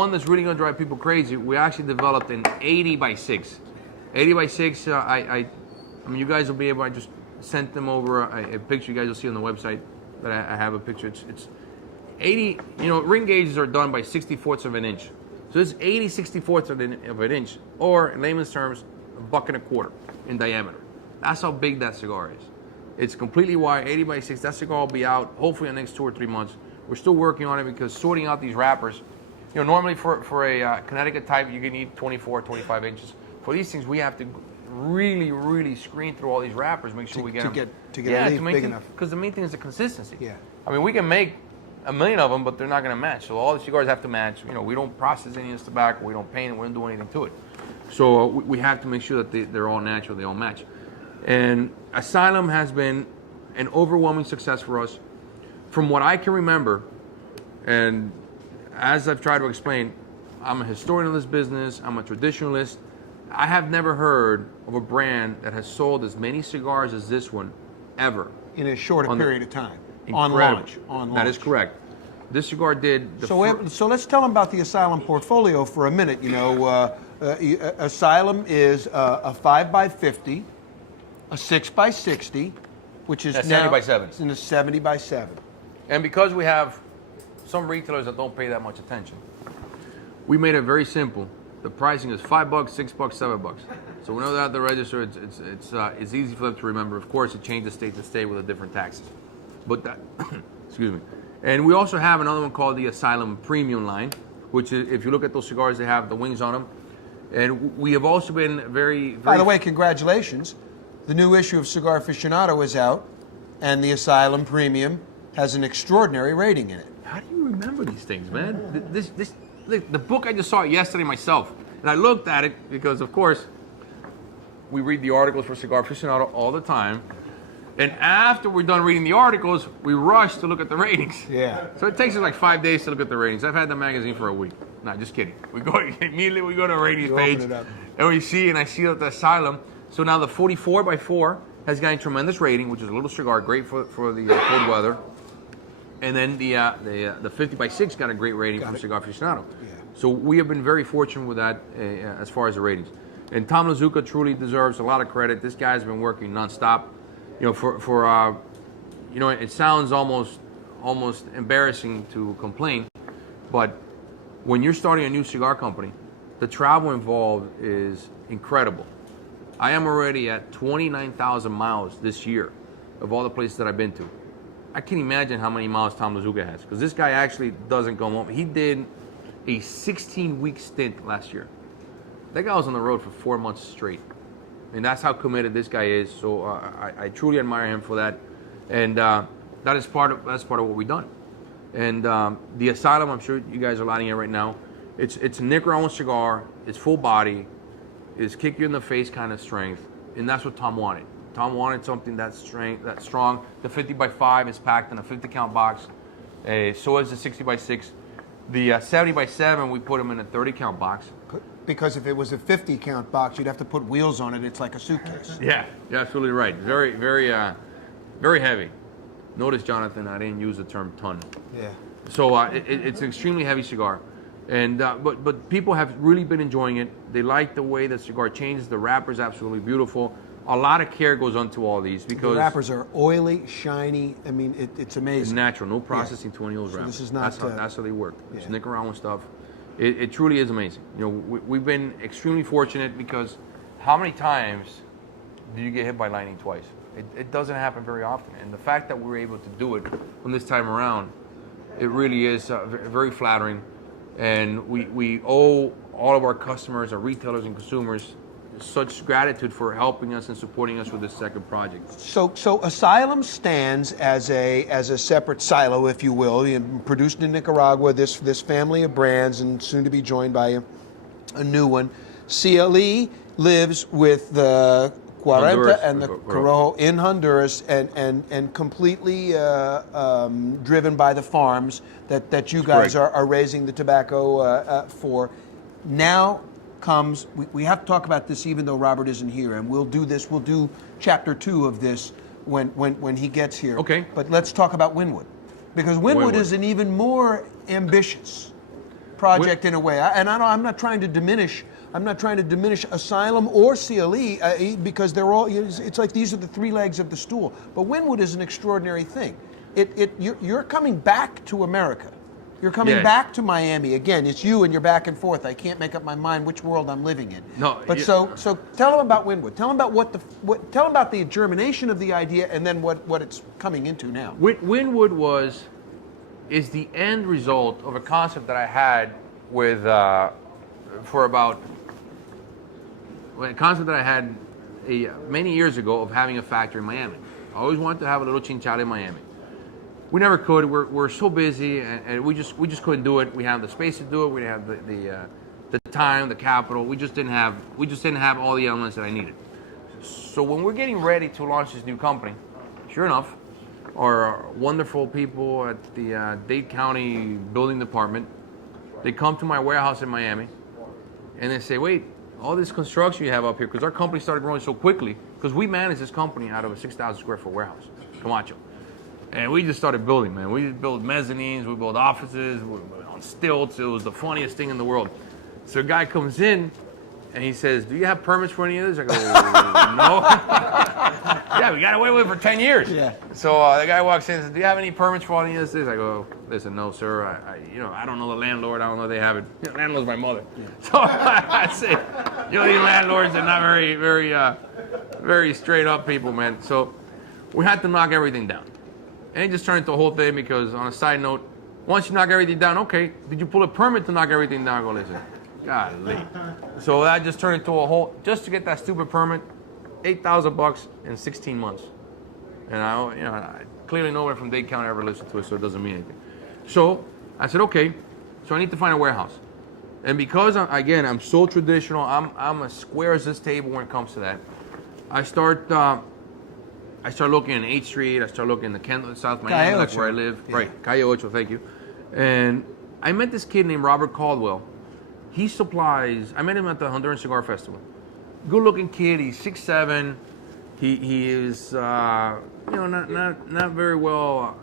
one that's really going to drive people crazy, we actually developed an 80 by 6. 80 by 6, I mean, you guys will be able, I just sent them over a picture you guys will see on the website that I have a picture. It's 80, you know, ring gauges are done by 64ths of an inch. So it's 80 64ths of an inch, or in layman's terms, $1.25 in diameter. That's how big that cigar is. It's completely wide, 80 by 6. That cigar will be out hopefully in the next 2 or 3 months. We're still working on it because sorting out these wrappers, you know, normally for a Connecticut type, you can need 24, 25 inches. For these things, we have to really, really screen through all these wrappers, make sure we get them. To get a leaf big enough. Because the main thing is the consistency. Yeah. I mean, we can make 1 million of them, but they're not going to match. So all the cigars have to match. You know, we don't process any of this tobacco. We don't paint it. We don't do anything to it. So we have to make sure that they're all natural. They all match. And Asylum has been an overwhelming success for us. From what I can remember, and as I've tried to explain, I'm a historian of this business. I'm a traditionalist. I have never heard of a brand that has sold as many cigars as this one ever. In a shorter period of time. Incredible. On launch. That is correct. This cigar did. So let's tell them about the Asylum portfolio for a minute. You know, Asylum is a 5x50, a 6x60, which is a now 70x7, and a 70x7. And because we have some retailers that don't pay that much attention, we made it very simple. The pricing is $5, $6, $7. So whenever they're at the register, it's easy for them to remember. Of course, it changes state to state with the different taxes. But that, excuse me. And we also have another one called the Asylum Premium line, which is, if you look at those cigars, they have the wings on them. And we have also been very... By the way, congratulations. The new issue of Cigar Aficionado is out, and the Asylum Premium has an extraordinary rating in it. How do you remember these things, man? The book, I just saw it yesterday myself. And I looked at it because, of course, we read the articles for Cigar Aficionado all the time. And after we're done reading the articles, we rush to look at the ratings. Yeah. So it takes us like 5 days to look at the ratings. I've had the magazine for a week. No, just kidding. We go immediately. We go to the ratings page, and we see, and I see that the Asylum. So now the 44x4 has gotten tremendous rating, which is a little cigar, great for the cold weather. And then the 50x6 got a great rating from Cigar Aficionado. Yeah. So we have been very fortunate with that as far as the ratings. And Tom Lazuka truly deserves a lot of credit. This guy's been working nonstop. You know, you know, it sounds almost embarrassing to complain, but when you're starting a new cigar company, the travel involved is incredible. I am already at 29,000 miles this year of all the places that I've been to. I can't imagine how many miles Tom Lazuka has, because this guy actually doesn't go home. He did a 16-week stint last year. That guy was on the road for 4 months straight. And that's how committed this guy is. So I truly admire him for that, and that's part of what we've done. And the Asylum, I'm sure you guys are lighting it right now. It's a Nicaraguan cigar. It's full body. It's kick you in the face kind of strength, and that's what Tom wanted. Tom wanted something that's strong. The 50x5 is packed in a 50-count box. So is the 60x6. The 70x7, we put them in a 30-count box. Because if it was a 50-count box, you'd have to put wheels on it. It's like a suitcase. Yeah, you're absolutely right. Very, very, very heavy. Notice, Jonathan, I didn't use the term ton. Yeah. So it's an extremely heavy cigar, and but people have really been enjoying it. They like the way the cigar changes. The wrapper's absolutely beautiful. A lot of care goes into all these because the wrappers are oily, shiny. I mean, it's amazing. It's natural, no processing to any of those wrappers. This is not. That's how they work. It's Nicaraguan stuff. It truly is amazing. You know, we've been extremely fortunate because how many times do you get hit by lightning twice? It doesn't happen very often, and the fact that we were able to do it from this time around, it really is very flattering, and we owe all of our customers, our retailers and consumers, such gratitude for helping us and supporting us with this second project. So Asylum stands as a separate silo, if you will, produced in Nicaragua. This family of brands, and soon to be joined by a new one. CLE lives with the 40 Honduras, and the Corojo in Honduras, and completely driven by the farms that you guys are raising the tobacco for. Now comes, we have to talk about this even though Robert isn't here, and we'll do chapter 2 of this when he gets here. Okay. But let's talk about Wynwood, because Wynwood is an even more ambitious project in a way. I'm not trying to diminish. I'm not trying to diminish Asylum or CLE because they're all. It's like these are the three legs of the stool. But Wynwood is an extraordinary thing. You're coming back to America. You're coming back to Miami again. It's you and you're back and forth. I can't make up my mind which world I'm living in. No, but so tell them about Wynwood. Tell them about tell them about the germination of the idea and then what it's coming into now. Wynwood is the end result of a concept that I had with many years ago of having a factory in Miami. I always wanted to have a little chinchale in Miami. We never could. We're so busy, and we just couldn't do it. We have the space to do it. We have the time, the capital. We just didn't have all the elements that I needed. So when we're getting ready to launch this new company, sure enough, our wonderful people at the Dade County Building Department, they come to my warehouse in Miami, and they say, "Wait, all this construction you have up here," because our company started growing so quickly, because we managed this company out of a 6,000 square foot warehouse, Camacho. And we just started building, man. We just built mezzanines, we built offices, we were on stilts. It was the funniest thing in the world. So a guy comes in, and he says, "Do you have permits for any of this?" I go, "No." "Yeah, we got away with it for 10 years. Yeah. So the guy walks in and says, "Do you have any permits for any of this?" I go, "Listen, no, sir. I don't know the landlord. I don't know if they have it." The landlord's my mother. So I say, these landlords are not very straight up people, man. So we had to knock everything down. And it just turned into a whole thing because, on a side note, once you knock everything down, okay, did you pull a permit to knock everything down? I go, "Listen, golly." So that just turned into a whole, just to get that stupid permit, $8,000 in 16 months. And I clearly nobody from Dade County ever listened to it, so it doesn't mean anything. So I said, okay, so I need to find a warehouse. And because, I'm so traditional, I'm as square as this table when it comes to that. I start looking in 8th Street. I start looking in the Kendall, South Miami, like where I live. Yeah. Right, Calle Ocho, thank you. And I met this kid named Robert Caldwell. He supplies, I met him at the Honduran Cigar Festival. Good looking kid, he's 6'7". He is, not very well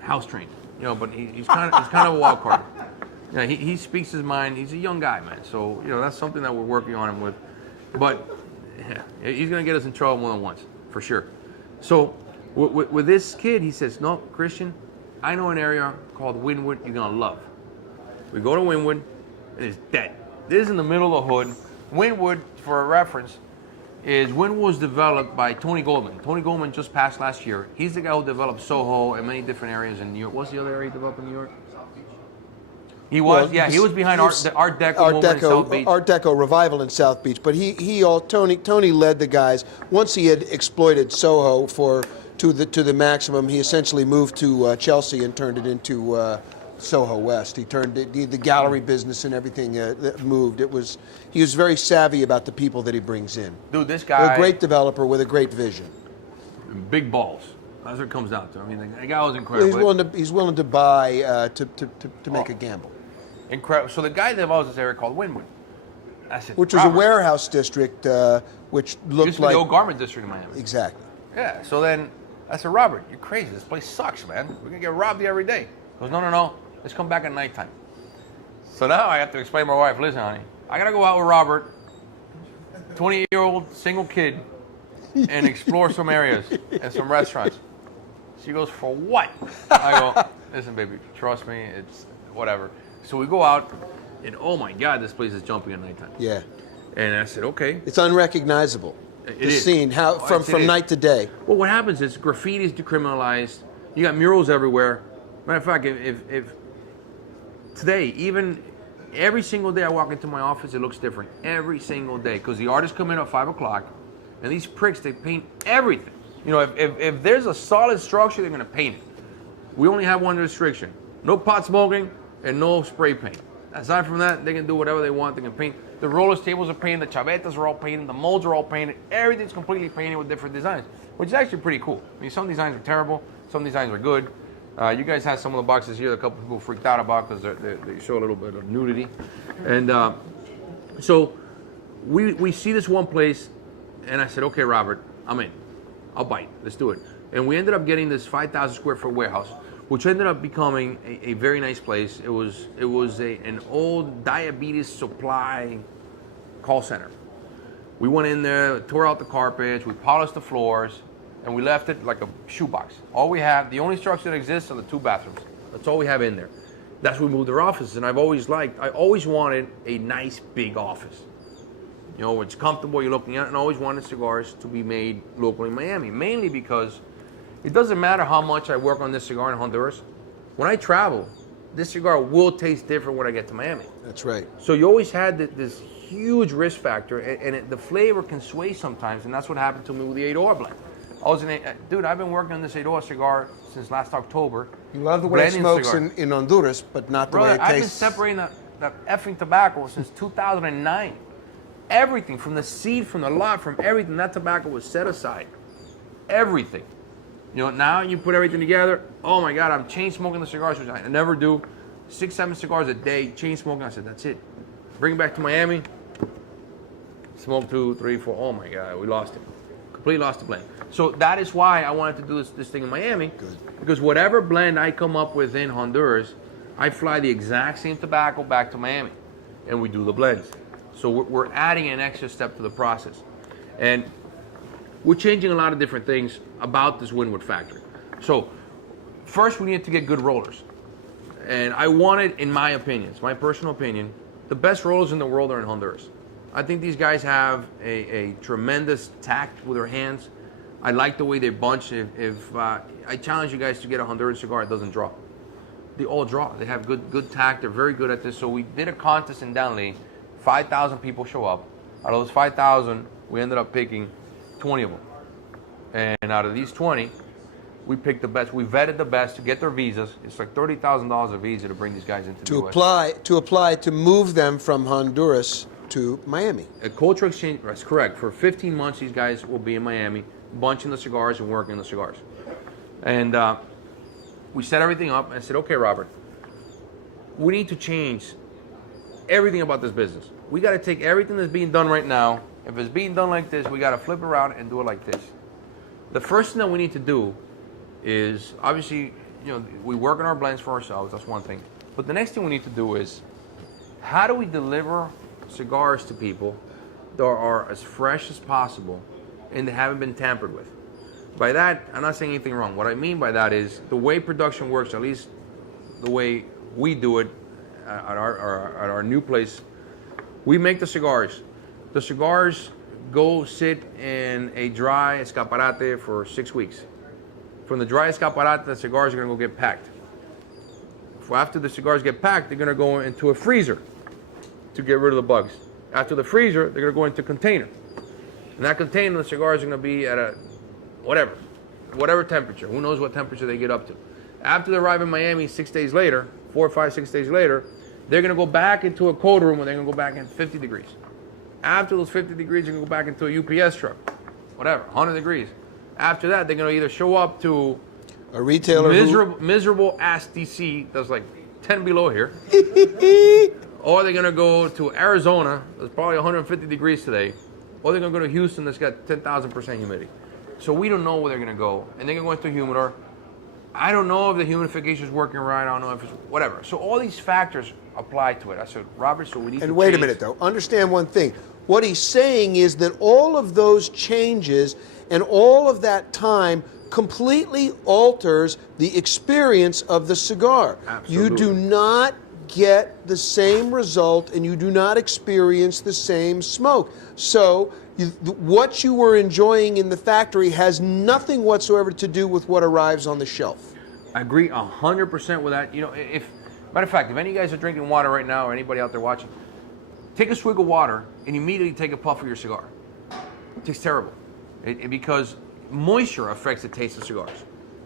house trained, but he's kind of a wild card. He speaks his mind. He's a young guy, man. So, that's something that we're working on him with. But he's going to get us in trouble more than once, for sure. So with this kid, he says, "No, Christian, I know an area called Wynwood you're going to love." We go to Wynwood, and it's dead. This is in the middle of the hood. Wynwood, for a reference, Wynwood was developed by Tony Goldman. Tony Goldman just passed last year. He's the guy who developed Soho and many different areas in New York. What's the other area he developed in New York? He was, he was behind the Art Deco movement in South Beach. Art Deco revival in South Beach. But Tony led the guys. Once he had exploited Soho to the maximum, he essentially moved to Chelsea and turned it into Soho West. He turned the gallery business and everything that moved. He was very savvy about the people that he brings in. Dude, this guy, a great developer with a great vision. Big balls. That's what it comes down to. I mean, the guy was incredible. He's willing to buy to make a gamble. Incredible. So the guy develops this area called Wynwood. I said, which was a warehouse district, which looked used to be the old garment district in Miami. Exactly. Yeah. So then I said, "Robert, you're crazy. This place sucks, man. We're gonna get robbed here every day." He goes, "No. Let's come back at nighttime." So now I have to explain to my wife, "Listen, honey, I gotta go out with Robert, 20-year-old single kid, and explore some areas and some restaurants." She goes, "For what?" I go, "Listen, baby, trust me. It's whatever." So we go out, and oh my God, this place is jumping at nighttime. Yeah. And I said, "Okay." It's unrecognizable. The scene, from night to day. Well, what happens is graffiti is decriminalized. You got murals everywhere. Matter of fact, if today, even every single day I walk into my office, it looks different. Every single day, because the artists come in at 5 o'clock, and these pricks, they paint everything. If there's a solid structure, they're going to paint it. We only have one restriction: no pot smoking and no spray paint. Aside from that, they can do whatever they want. They can paint. The rollers tables are painted, the chavetas are all painted, the molds are all painted. Everything's completely painted with different designs, which is actually pretty cool. I mean, some designs are terrible, some designs are good. You guys have some of the boxes here that a couple people freaked out about because they show a little bit of nudity. And so we see this one place, and I said, "Okay, Robert, I'm in. I'll bite. Let's do it." And we ended up getting this 5,000 square foot warehouse, which ended up becoming a very nice place. It was an old diabetes supply call center. We went in there, tore out the carpets, we polished the floors, and we left it like a shoebox. All we have, the only structure that exists are the 2 bathrooms. That's all we have in there. That's where we moved our offices, and I always wanted a nice big office. You know, it's comfortable, you're looking at it, and I always wanted cigars to be made locally in Miami, mainly because it doesn't matter how much I work on this cigar in Honduras. When I travel, this cigar will taste different when I get to Miami. That's right. So you always had this huge risk factor, and the flavor can sway sometimes, and that's what happened to me with the Eiroa blend. Dude, I've been working on this Eiroa cigar since last October. You love the way it smokes in Honduras, but not the way it tastes. I've been separating that effing tobacco since 2009. Everything, from the seed, from the lot, from everything, that tobacco was set aside. Everything. You know, now you put everything together, oh my God, I'm chain smoking the cigars, which I never do. 6, 7 cigars a day, chain smoking. I said, that's it. Bring it back to Miami, smoke 2, 3, 4, oh my God, we lost it. Completely lost the blend. So that is why I wanted to do this thing in Miami. Good. Because whatever blend I come up with in Honduras, I fly the exact same tobacco back to Miami, and we do the blends. So we're adding an extra step to the process. And we're changing a lot of different things about this Wynwood factory. So first we need to get good rollers. And I wanted, in my opinion, it's my personal opinion, the best rollers in the world are in Honduras. I think these guys have a tremendous tact with their hands. I like the way they bunch. If I challenge you guys to get a Honduran cigar, it doesn't draw. They all draw. They have good tact. They're very good at this. So we did a contest in Downley. 5,000 people show up. Out of those 5,000, we ended up picking 20 of them. And out of these 20, we picked the best. We vetted the best to get their visas. It's like $30,000 a visa to bring these guys into the US. To apply to move them from Honduras to Miami. A cultural exchange, that's correct. For 15 months, these guys will be in Miami, bunching the cigars and working the cigars. And we set everything up. And I said, okay, Robert, we need to change everything about this business. We got to take everything that's being done right now. If it's being done like this, we got to flip around and do it like this. The first thing that we need to do is, obviously, you know, we work on our blends for ourselves. That's one thing. But the next thing we need to do is, how do we deliver cigars to people that are as fresh as possible and they haven't been tampered with? By that, I'm not saying anything wrong. What I mean by that is the way production works, at least the way we do it at our new place, we make the cigars. The cigars go sit in a dry escaparate for 6 weeks. From the dry escaparate, the cigars are going to go get packed. After the cigars get packed, they're going to go into a freezer to get rid of the bugs. After the freezer, they're going to go into a container. In that container, the cigars are going to be at a whatever temperature. Who knows what temperature they get up to. After they arrive in Miami 6 days later, 4, 5, 6 days later, they're going to go back into a cold room where they're going to go back in 50 degrees. After those 50 degrees, they're going to go back into a UPS truck, whatever, 100 degrees. After that, they're going to either show up to a retailer miserable ass DC that's like 10 below here, or they're going to go to Arizona that's probably 150 degrees today, or they're going to go to Houston that's got 10,000% humidity. So we don't know where they're going to go, and they're going to go into a humidor. I don't know if the humidification is working right. I don't know if it's whatever. So all these factors apply to it. I said, Robert, so we need to And wait change. a minute, though. Understand one thing. What he's saying is that all of those changes and all of that time completely alters the experience of the cigar. Absolutely. You do not get the same result and you do not experience the same smoke. So what you were enjoying in the factory has nothing whatsoever to do with what arrives on the shelf. I agree 100% with that. You know, matter of fact, if any of you guys are drinking water right now, or anybody out there watching, take a swig of water and immediately take a puff of your cigar. It tastes terrible. Because moisture affects the taste of cigars.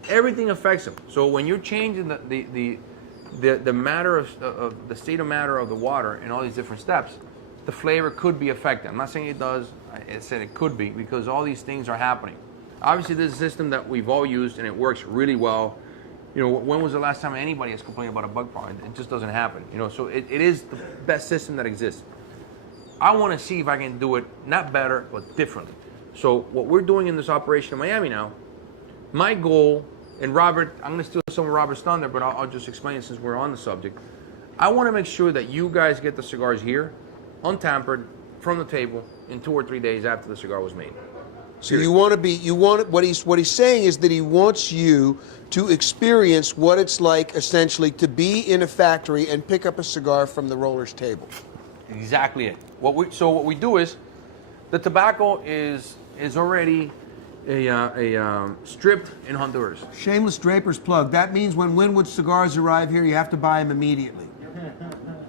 Everything affects them. So when you're changing the matter of the state of matter of the water and all these different steps, the flavor could be affected. I'm not saying it does. I said it could be because all these things are happening. Obviously, this is a system that we've all used and it works really well. You know, when was the last time anybody has complained about a bug problem? It just doesn't happen. You know, so it is the best system that exists. I want to see if I can do it not better but differently. So what we're doing in this operation in Miami now, my goal and Robert, I'm going to steal some of Robert's thunder, but I'll just explain it since we're on the subject. I want to make sure that you guys get the cigars here, untampered, from the table, in 2 or 3 days after the cigar was made. So what he's saying is that he wants you to experience what it's like essentially to be in a factory and pick up a cigar from the roller's table. Exactly it. What we do is, the tobacco is already stripped in Honduras. Shameless Draper's plug. That means when Winwood cigars arrive here, you have to buy them immediately.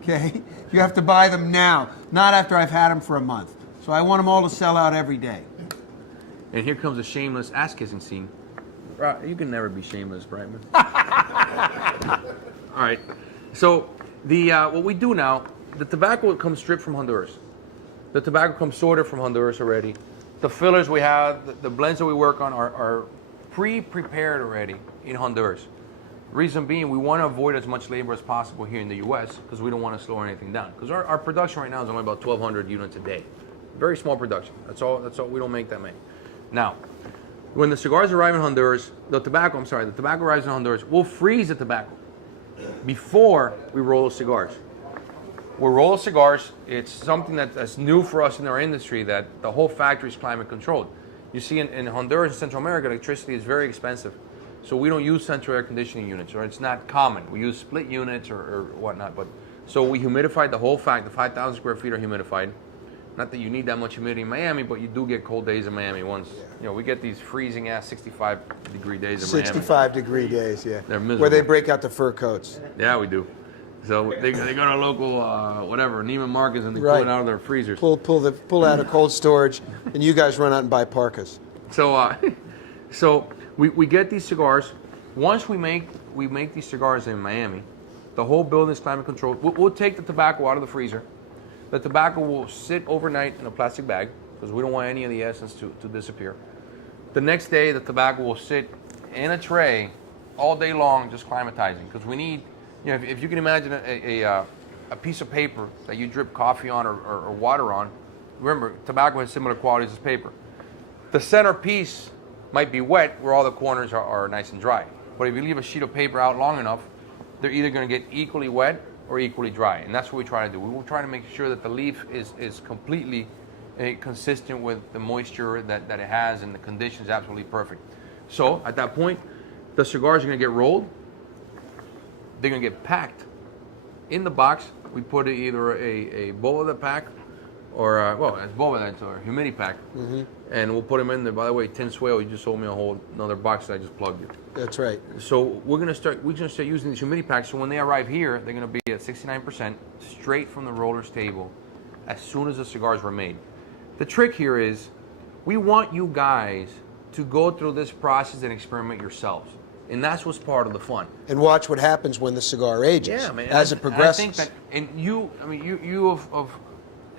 Okay? You have to buy them now, not after I've had them for a month. So I want them all to sell out every day. And here comes a shameless ass-kissing scene. You can never be shameless, Brightman. All right. So what we do now, the tobacco comes stripped from Honduras. The tobacco comes sorted from Honduras already. The fillers we have, the blends that we work on are pre-prepared already in Honduras. Reason being, we want to avoid as much labor as possible here in the U.S. because we don't want to slow anything down. Because our production right now is only about 1,200 units a day. Very small production. That's all. We don't make that many. Now, when the cigars arrive in Honduras, the tobacco arrives in Honduras, we'll freeze the tobacco before we roll the cigars. We'll roll the cigars. It's something that's new for us in our industry, that the whole factory is climate controlled. You see, in Honduras and Central America, electricity is very expensive. So we don't use central air conditioning units, or it's not common. We use split units or whatnot. So we humidified the whole factory. The 5,000 square feet are humidified. Not that you need that much humidity in Miami, but you do get cold days in Miami. We get these freezing ass 65-degree days in Miami. 65-degree days, yeah. They're miserable. Where they break out the fur coats. Yeah, we do. So they go to a local Neiman Marcus, and they pull it out of their freezers. Pull out of cold storage, and you guys run out and buy parkas. So we get these cigars. Once we make these cigars in Miami, the whole building is climate controlled. We'll take the tobacco out of the freezer. The tobacco will sit overnight in a plastic bag because we don't want any of the essence to disappear. The next day, the tobacco will sit in a tray all day long, just climatizing. Because we need, if you can imagine a piece of paper that you drip coffee on or water on. Remember, tobacco has similar qualities as paper. The center piece might be wet where all the corners are nice and dry. But if you leave a sheet of paper out long enough, they're either going to get equally wet or equally dry. And that's what we try to do. We will try to make sure that the leaf is completely consistent with the moisture that it has, and the condition is absolutely perfect. So at that point, the cigars are going to get rolled. They're going to get packed in the box. We put either a bowl of the pack, or it's bowl of that, or humidity pack, and we'll put them in there. By the way, Tin Swale, you just sold me another box that I just plugged you. That's right. So we're gonna start using these humidity packs. So when they arrive here, they're gonna be at 69%, straight from the roller's table, as soon as the cigars were made. The trick here is, we want you guys to go through this process and experiment yourselves. And that's what's part of the fun. And watch what happens when the cigar ages, as it progresses. I think that,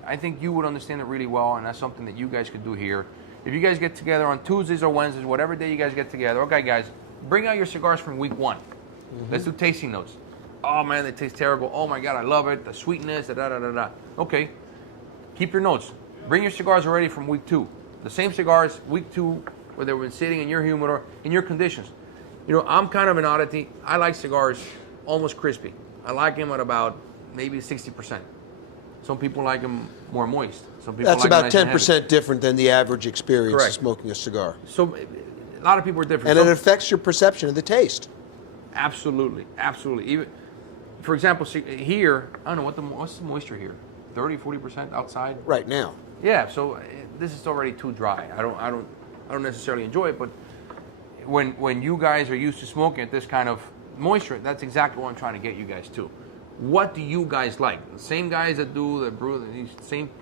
I think you would understand it really well, and that's something that you guys could do here. If you guys get together on Tuesdays or Wednesdays, whatever day you guys get together, okay, guys, bring out your cigars from week 1. Let's do tasting notes. Oh man, they taste terrible. Oh my God, I love it. The sweetness, da. Okay, keep your notes. Bring your cigars already from week 2. The same cigars, week 2, where they've been sitting in your humidor, in your conditions. I'm kind of an oddity. I like cigars almost crispy. I like them at about maybe 60%. Some people like them more moist. Some people That's like about nice and 10% different than the average experience Correct. of smoking a cigar. So a lot of people are different. And it affects your perception of the taste. Absolutely. Even, for example, here, I don't know, what's the moisture here? 30, 40% outside? Right now. Yeah, so this is already too dry. I don't necessarily enjoy it, but when you guys are used to smoking at this kind of moisture, that's exactly what I'm trying to get you guys to. What do you guys like? The same guys that brew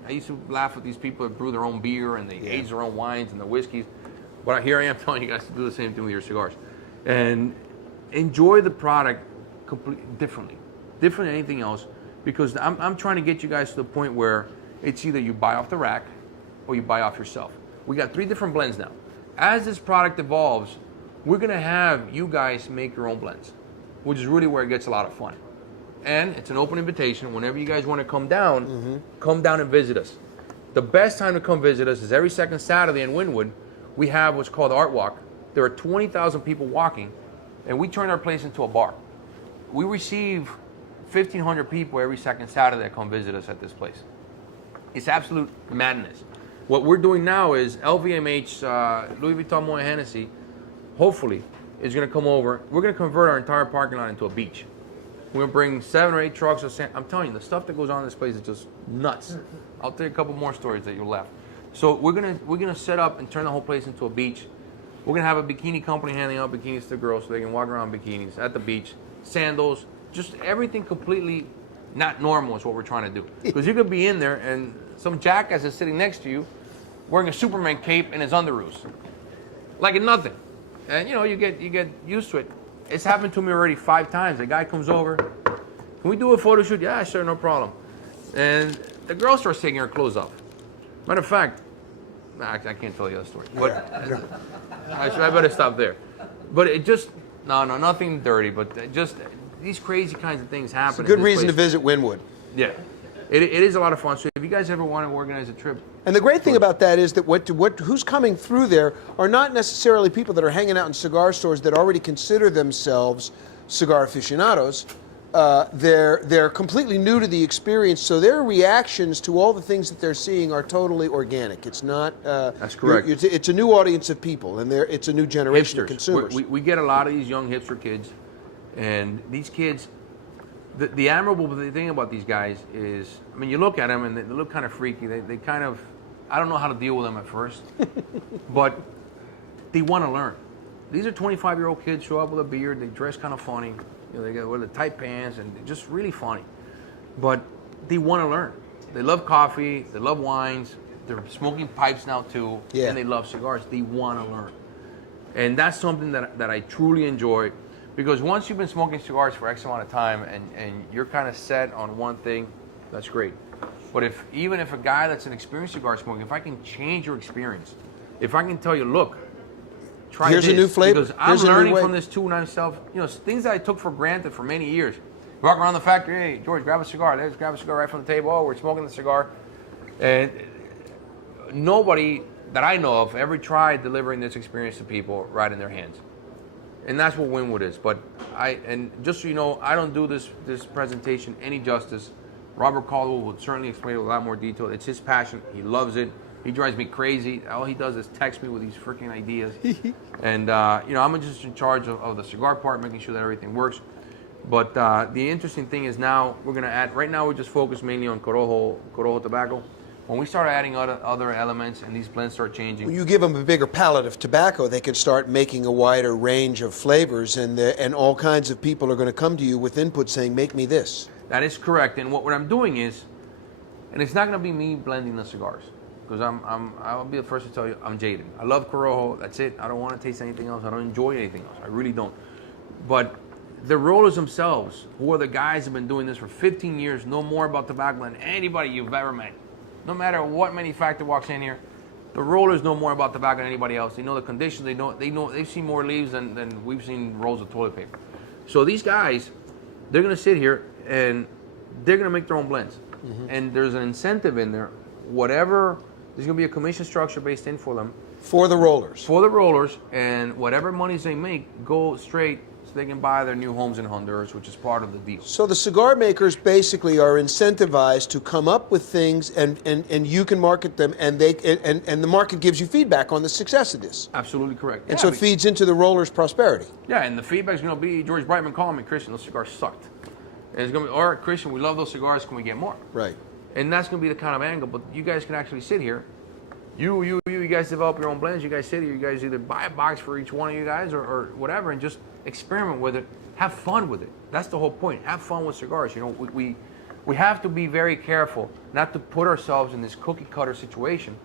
I used to laugh at these people that brew their own beer and they age their own wines and their whiskeys. But here I am telling you guys to do the same thing with your cigars. And enjoy the product completely different than anything else, because I'm trying to get you guys to the point where it's either you buy off the rack or you buy off yourself. We got 3 different blends now. As this product evolves, we're going to have you guys make your own blends, which is really where it gets a lot of fun. And it's an open invitation. Whenever you guys want to come down, come down and visit us. The best time to come visit us is every second Saturday in Wynwood. We have what's called Art Walk. There are 20,000 people walking and we turned our place into a bar. We receive 1,500 people every second Saturday that come visit us at this place. It's absolute madness. What we're doing now is LVMH, Louis Vuitton Moet Hennessy, hopefully, is going to come over. We're going to convert our entire parking lot into a beach. We're going to bring 7 or 8 trucks of sand. I'm telling you, the stuff that goes on in this place is just nuts. I'll tell you a couple more stories that you'll laugh. So we're gonna set up and turn the whole place into a beach. We're gonna have a bikini company handing out bikinis to the girls so they can walk around bikinis at the beach, sandals, just everything completely not normal is what we're trying to do. Because you could be in there and some jackass is sitting next to you wearing a Superman cape and his underoos, like it's nothing. And you know, you get used to it. It's happened to me already 5 times. A guy comes over, can we do a photo shoot? Yeah, sure, no problem. And the girl starts taking her clothes off. Matter of fact, I can't tell you that story. But I better stop there. But it just, no, nothing dirty. But just these crazy kinds of things happen. It's a good reason to visit Wynwood. Yeah, it is a lot of fun. So if you guys ever want to organize a trip. And the great thing about that is that who's coming through there are not necessarily people that are hanging out in cigar stores that already consider themselves cigar aficionados. They're completely new to the experience, so their reactions to all the things that they're seeing are totally organic. It's not. That's correct. It's a new audience of people, and it's a new generation Hipsters. of consumers. We get a lot of these young hipster kids, and these kids. The admirable thing about these guys is, I mean, you look at them and they look kind of freaky. They kind of, I don't know how to deal with them at first, but they want to learn. These are 25-year-old kids, show up with a beard, they dress kind of funny. You know, they wear the tight pants and they're just really funny. But they want to learn. They love coffee, they love wines, they're smoking pipes now too, and they love cigars. They want to learn. And that's something that I truly enjoy, because once you've been smoking cigars for X amount of time and you're kind of set on one thing, that's great. But even if a guy that's an experienced cigar smoker, if I can change your experience, if I can tell you, look, try Here's this, a new flavor. because I'm learning from this too, and myself, you know, things that I took for granted for many years. Walk around the factory, hey, George, grab a cigar. Let's grab a cigar right from the table. Oh, we're smoking the cigar. And nobody that I know of ever tried delivering this experience to people right in their hands. And that's what Wynwood is. But just so you know, I don't do this presentation any justice. Robert Caldwell would certainly explain it with a lot more detail. It's his passion. He loves it. He drives me crazy. All he does is text me with these freaking ideas. And, you know, I'm just in charge of the cigar part, making sure that everything works. But the interesting thing is now we're going to add, right now we're just focused mainly on Corojo tobacco. When we start adding other elements and these blends start changing. When you give them a bigger palette of tobacco, they can start making a wider range of flavors, and all kinds of people are going to come to you with input saying, make me this. That is correct. And what I'm doing is, and it's not going to be me blending the cigars, because I'll be the first to tell you, I'm jaded. I love Corojo, that's it. I don't want to taste anything else. I don't enjoy anything else. I really don't. But the rollers themselves, who are the guys who have been doing this for 15 years, know more about tobacco than anybody you've ever met. No matter what manufacturer walks in here, the rollers know more about tobacco than anybody else. They know the conditions. They've seen more leaves than we've seen rolls of toilet paper. So these guys, they're going to sit here and they're going to make their own blends. Mm-hmm. And there's an incentive in there. Whatever, there's going to be a commission structure based in for them. For the rollers. For the rollers, and whatever monies they make go straight so they can buy their new homes in Honduras, which is part of the deal. So the cigar makers basically are incentivized to come up with things, and you can market them, and the market gives you feedback on the success of this. Absolutely correct. And so it feeds into the rollers' prosperity. Yeah, and the feedback's going to be, George Brightman calling me, Christian, those cigars sucked. And it's going to be, all right, Christian, we love those cigars, can we get more? Right. And that's going to be the kind of angle, but you guys can actually sit here. You guys develop your own blends. You guys sit here. You guys either buy a box for each one of you guys or whatever, and just experiment with it. Have fun with it. That's the whole point. Have fun with cigars. You know, we have to be very careful not to put ourselves in this cookie cutter situation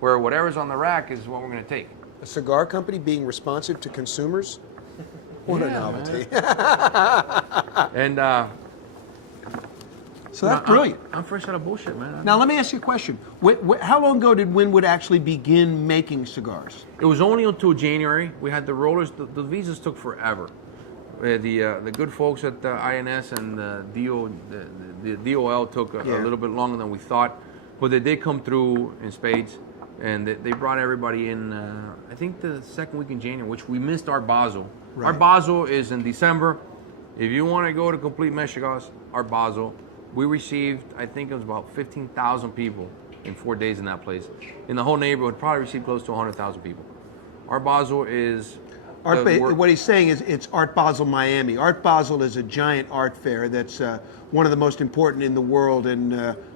where whatever's on the rack is what we're going to take. A cigar company being responsive to consumers? What a novelty. And so that's brilliant. I'm fresh out of bullshit, man. Now let me ask you a question. How long ago did Wynwood actually begin making cigars? It was only until January. We had the rollers. The visas took forever. The good folks at the INS and the DOL took a little bit longer than we thought, but they did come through in spades, and they brought everybody in. I think the second week in January, which we missed our Basel. Our Basel is in December. If you want to go to Complete Meshigas, our Basel, we received, I think it was about 15,000 people in 4 days in that place. In the whole neighborhood, probably received close to 100,000 people. Art Basel is... What he's saying is it's Art Basel Miami. Art Basel is a giant art fair that's one of the most important in the world. And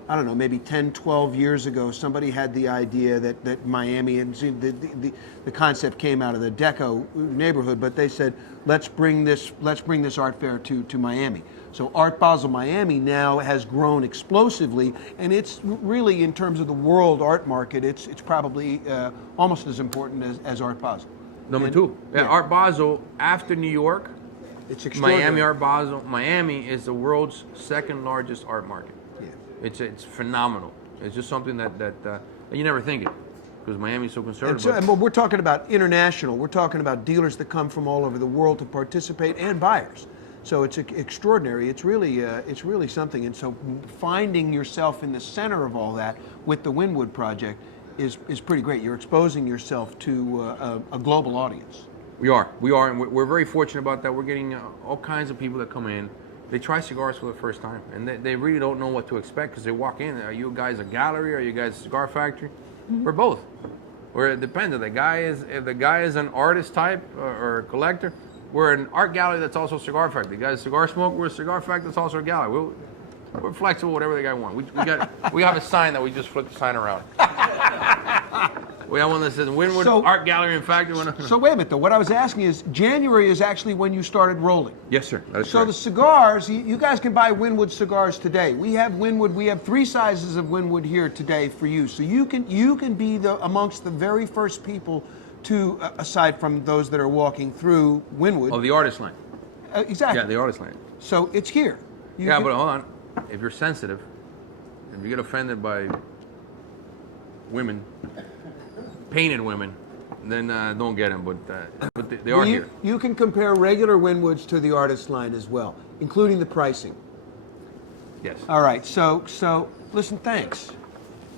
I don't know, maybe 10, 12 years ago, somebody had the idea that Miami, and the concept came out of the Deco neighborhood, but they said, let's bring this art fair to Miami. So Art Basel Miami now has grown explosively, and it's really, in terms of the world art market, it's probably almost as important as Art Basel. Number two. Yeah, Art Basel, after New York, it's extraordinary. Miami Art Basel. Miami is the world's second largest art market. Yeah. It's phenomenal. It's just something that you never think it, because Miami's so conservative. And we're talking about international. We're talking about dealers that come from all over the world to participate, and buyers. So it's extraordinary. It's really something. And so finding yourself in the center of all that with the Wynwood project is pretty great. You're exposing yourself to a global audience. We are, and we're very fortunate about that. We're getting all kinds of people that come in. They try cigars for the first time, and they really don't know what to expect, because they walk in. Are you guys a gallery? Are you guys a cigar factory? Mm-hmm. We're both. Or it depends. If the guy is an artist type or a collector, we're an art gallery that's also a cigar factory. The guy's a cigar smoker, we're a cigar factory that's also a gallery. We're flexible, whatever the guy wants. We have a sign that we just flip the sign around. We have one that says Wynwood Art Gallery and Factory. So wait a minute, though. What I was asking is, January is actually when you started rolling. Yes, sir. That is so correct. The cigars, you guys can buy Wynwood cigars today. We have Wynwood. We have 3 sizes of Wynwood here today for you. So you can be amongst the very first people to, aside from those that are walking through Wynwood. Oh, the artist line. Exactly. Yeah, the artist line. So it's here. But hold on. If you're sensitive, if you get offended by women, painted women, then don't get them. But they are here. You can compare regular Wynwoods to the artist line as well, including the pricing. Yes. All right. So listen. Thanks,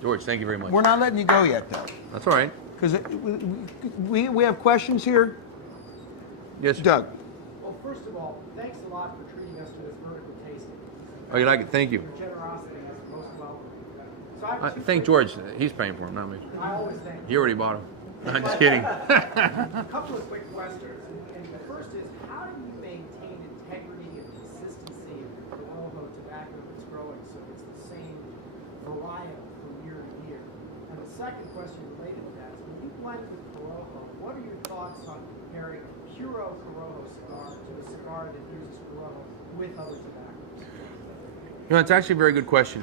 George. Thank you very much. We're not letting you go yet, though. That's all right. Because we have questions here. Yes, Doug. Well, first of all, thanks a lot for treating us to this vertical tasting. Oh, you like it? Thank you. Your generosity is most welcome. So Thank George. He's paying for him, not me. I always thank He already bought him. I'm just kidding. A couple of quick questions. And the first is, how do you maintain integrity and consistency of the Corojo tobacco that's growing so it's the same varietal from year to year? And the second question related to that is, when you blend with Corojo, what are your thoughts on comparing a Puro Corojo cigar to a cigar that uses Corojo with other tobacco? It's actually a very good question.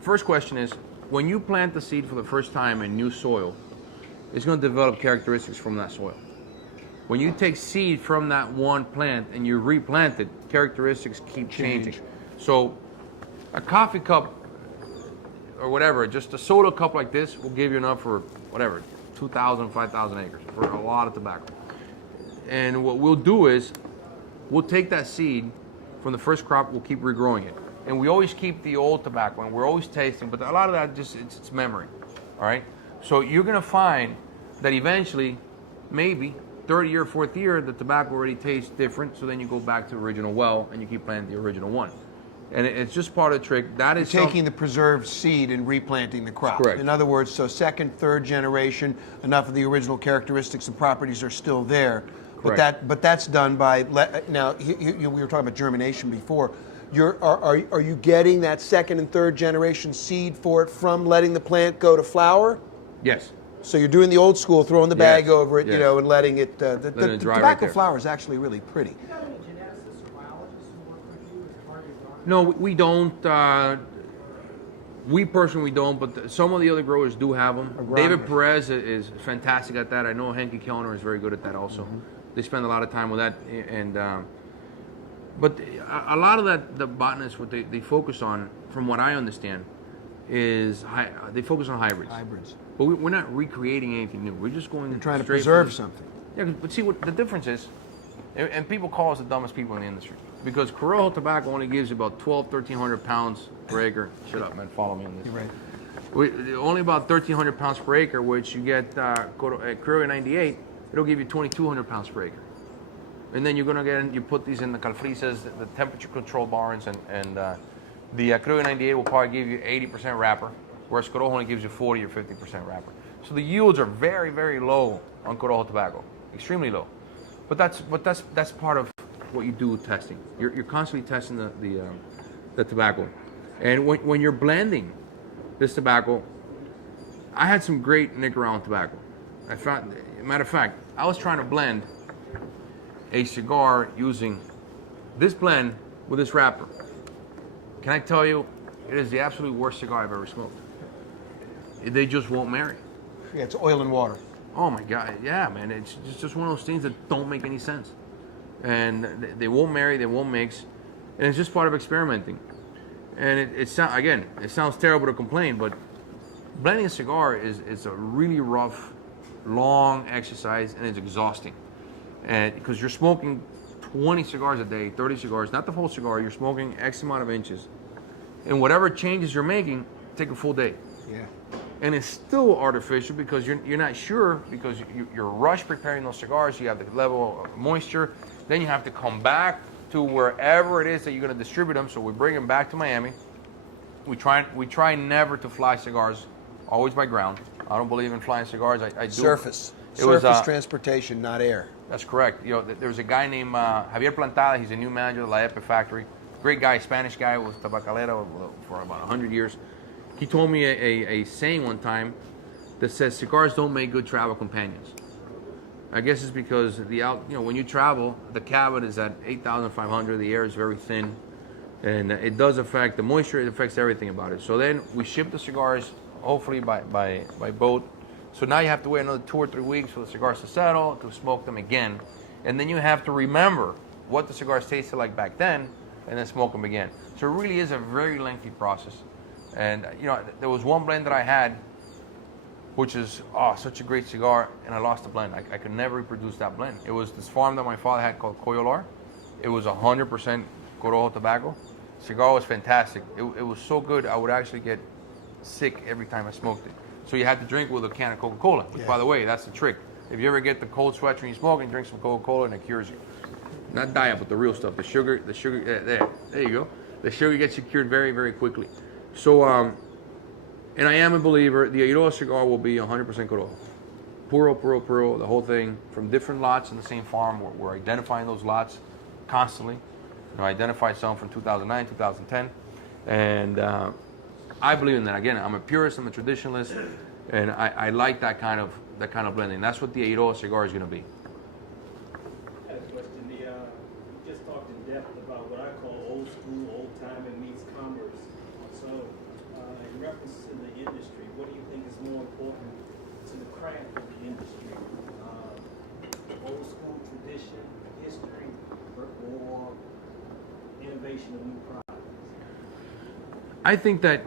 First question is, when you plant the seed for the first time in new soil, it's going to develop characteristics from that soil. When you take seed from that one plant and you replant it, characteristics keep changing. So a coffee cup or whatever, just a soda cup like this will give you enough for whatever, 2,000, 5,000 acres for a lot of tobacco. And what we'll do is we'll take that seed from the first crop, we'll keep regrowing it. And we always keep the old tobacco, and we're always tasting, but a lot of that it's memory, all right? So you're gonna find that eventually, maybe, third year, fourth year, the tobacco already tastes different, so then you go back to the original well, and you keep planting the original one. And it's just part of the trick. That is taking the preserved seed and replanting the crop. Correct. In other words, so second, third generation, enough of the original characteristics and properties are still there. Correct. But that's done by, now, we were talking about germination before. Are you getting that second and third generation seed for it from letting the plant go to flower? Yes. So you're doing the old school, throwing the bag over it, yes. and letting it, the dry tobacco right flower is actually really pretty. Do you have any geneticists or biologists who work with you as part of your garden? No, we don't. We personally don't, but some of the other growers do have them. Agronomist. David Perez is fantastic at that. I know Henke Kellner is very good at that also. Mm-hmm. They spend a lot of time with that, and but a lot of that, the botanists, what they focus on, from what I understand, is they focus on hybrids. But we're not recreating anything new. We're just going. You're trying to straight preserve something. Yeah, but see what the difference is, and people call us the dumbest people in the industry, because Corojo tobacco only gives you about 1,300 pounds per acre. Shut up, man. Follow me on this. You're right. Only about 1,300 pounds per acre, which you get Criollo 98 it'll give you 2,200 pounds per acre. And then you're gonna you put these in the calfrices, the temperature control barns, and the Criollo 98 will probably give you 80% wrapper, whereas Corojo only gives you 40 or 50% wrapper. So the yields are very, very low on Corojo tobacco, extremely low. But that's part of what you do with testing. You're constantly testing the tobacco, and when you're blending this tobacco, I had some great Nicaraguan tobacco. I found, matter of fact, I was trying to blend a cigar using this blend with this wrapper. Can I tell you, it is the absolute worst cigar I've ever smoked. They just won't marry. Yeah, it's oil and water. Oh my God, yeah, man. It's just one of those things that don't make any sense. And they won't marry, they won't mix. And it's just part of experimenting. And it sounds terrible to complain, but blending a cigar is a really rough, long exercise, and it's exhausting. And because you're smoking 20 cigars a day, 30 cigars, not the whole cigar, you're smoking X amount of inches. And whatever changes you're making, take a full day. Yeah. And it's still artificial because you're not sure, because you're rushed preparing those cigars. You have the level of moisture. Then you have to come back to wherever it is that you're going to distribute them. So we bring them back to Miami. We try never to fly cigars, always by ground. I don't believe in flying cigars. I do. Surface. It was, transportation, not air. That's correct. You know, there's a guy named Javier Plantada. He's a new manager of the La Epe factory. Great guy, Spanish guy, was tabacalero for about 100 years. He told me a saying one time that says cigars don't make good travel companions. I guess it's because when you travel, the cabin is at 8,500. The air is very thin, and it does affect the moisture. It affects everything about it. So then we ship the cigars, hopefully by boat. So now you have to wait another 2 or 3 weeks for the cigars to settle, to smoke them again, and then you have to remember what the cigars tasted like back then, and then smoke them again. So it really is a very lengthy process. And there was one blend that I had, which is such a great cigar, and I lost the blend. I could never reproduce that blend. It was this farm that my father had called Coyolar. It was 100% Corojo tobacco. Cigar was fantastic. It was so good I would actually get sick every time I smoked it. So you had to drink with a can of Coca-Cola. Which, by the way, that's the trick. If you ever get the cold sweats when you smoke, and drink some Coca-Cola and it cures you. Not diet, but the real stuff. The sugar. There you go. The sugar gets you cured very, very quickly. So, and I am a believer, the Eiroa cigar will be 100% Corojo. Puro, the whole thing, from different lots in the same farm. We're identifying those lots constantly. I identified some from 2009, 2010, and I believe in that. Again, I'm a purist, I'm a traditionalist, and I like that kind of blending. That's what the Eiroa cigar is going to be. I had a question. You just talked in depth about what I call old school, old time, and meets commerce. So, in reference to the industry, what do you think is more important to the craft of the industry? Old school tradition, history, or innovation of new products? I think that,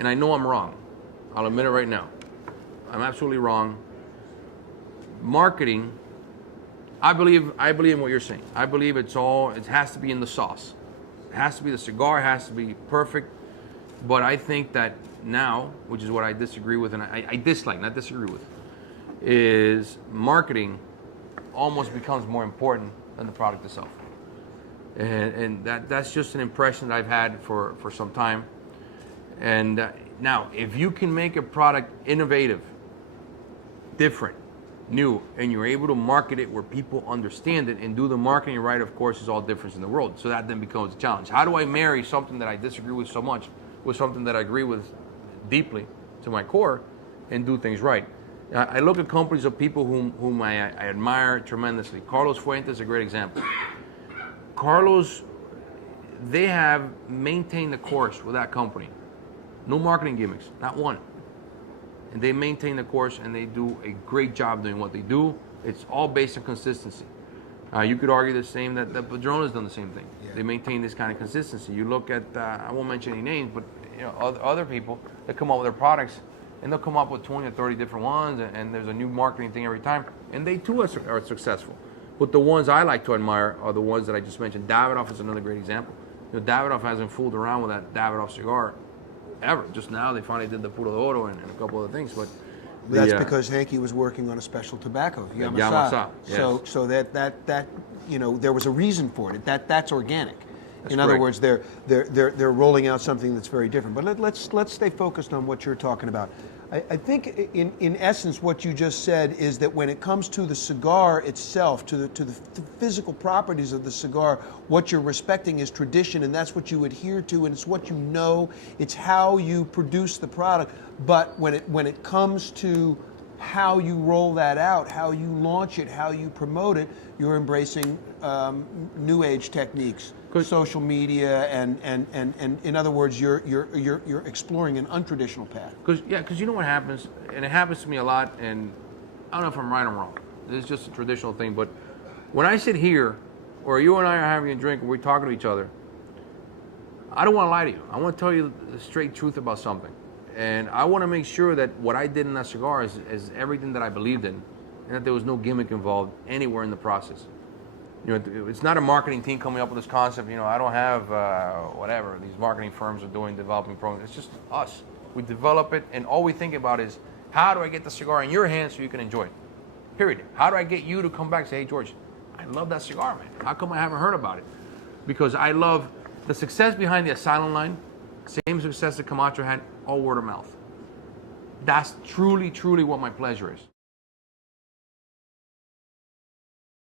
and I know I'm wrong, I'll admit it right now. I'm absolutely wrong. Marketing, I believe in what you're saying. I believe it has to be in the sauce. It has to be, the cigar has to be perfect. But I think that now, which is what I disagree with, and I dislike, not disagree with, is marketing almost becomes more important than the product itself. And that's just an impression that I've had for some time. And now, if you can make a product innovative, different, new, and you're able to market it where people understand it and do the marketing right, of course, is all difference in the world. So that then becomes a challenge. How do I marry something that I disagree with so much with something that I agree with deeply to my core and do things right? I look at companies of people whom I admire tremendously. Carlos Fuentes is a great example. Carlos, they have maintained the course with that company. No marketing gimmicks, not one. And they maintain the course, and they do a great job doing what they do. It's all based on consistency. You could argue the same that Padron has done the same thing. Yeah. They maintain this kind of consistency. You look at, I won't mention any names, but other people that come up with their products, and they'll come up with 20 or 30 different ones, and there's a new marketing thing every time, and they too are successful. But the ones I like to admire are the ones that I just mentioned. Davidoff is another great example. Davidoff hasn't fooled around with that Davidoff cigar ever. Just now they finally did the Puro de Oro and a couple other things, but That's because Hanky was working on a special tobacco, Yamasa, yes. So that there was a reason for it. That's organic. In other correct. words, they're rolling out something that's very different. But let's stay focused on what you're talking about. I think in essence what you just said is that when it comes to the cigar itself, to the physical properties of the cigar, what you're respecting is tradition, and that's what you adhere to, and it's what you know. It's how you produce the product. But when it comes to how you roll that out, how you launch it, how you promote it, you're embracing new age techniques, social media, and in other words, you're exploring an untraditional path. Because you know what happens, and it happens to me a lot, and I don't know if I'm right or wrong. This is just a traditional thing, but when I sit here, or you and I are having a drink, and we're talking to each other, I don't want to lie to you. I want to tell you the straight truth about something. And I want to make sure that what I did in that cigar is everything that I believed in, and that there was no gimmick involved anywhere in the process. You know, it's not a marketing team coming up with this concept. You know, I don't have whatever these marketing firms are doing, developing programs. It's just us. We develop it, and all we think about is how do I get the cigar in your hands so you can enjoy it. Period. How do I get you to come back and say, hey George, I love that cigar, man. How come I haven't heard about it? Because I love the success behind the Asylum line. Same success that Camacho had, all word of mouth. That's truly, truly what my pleasure is.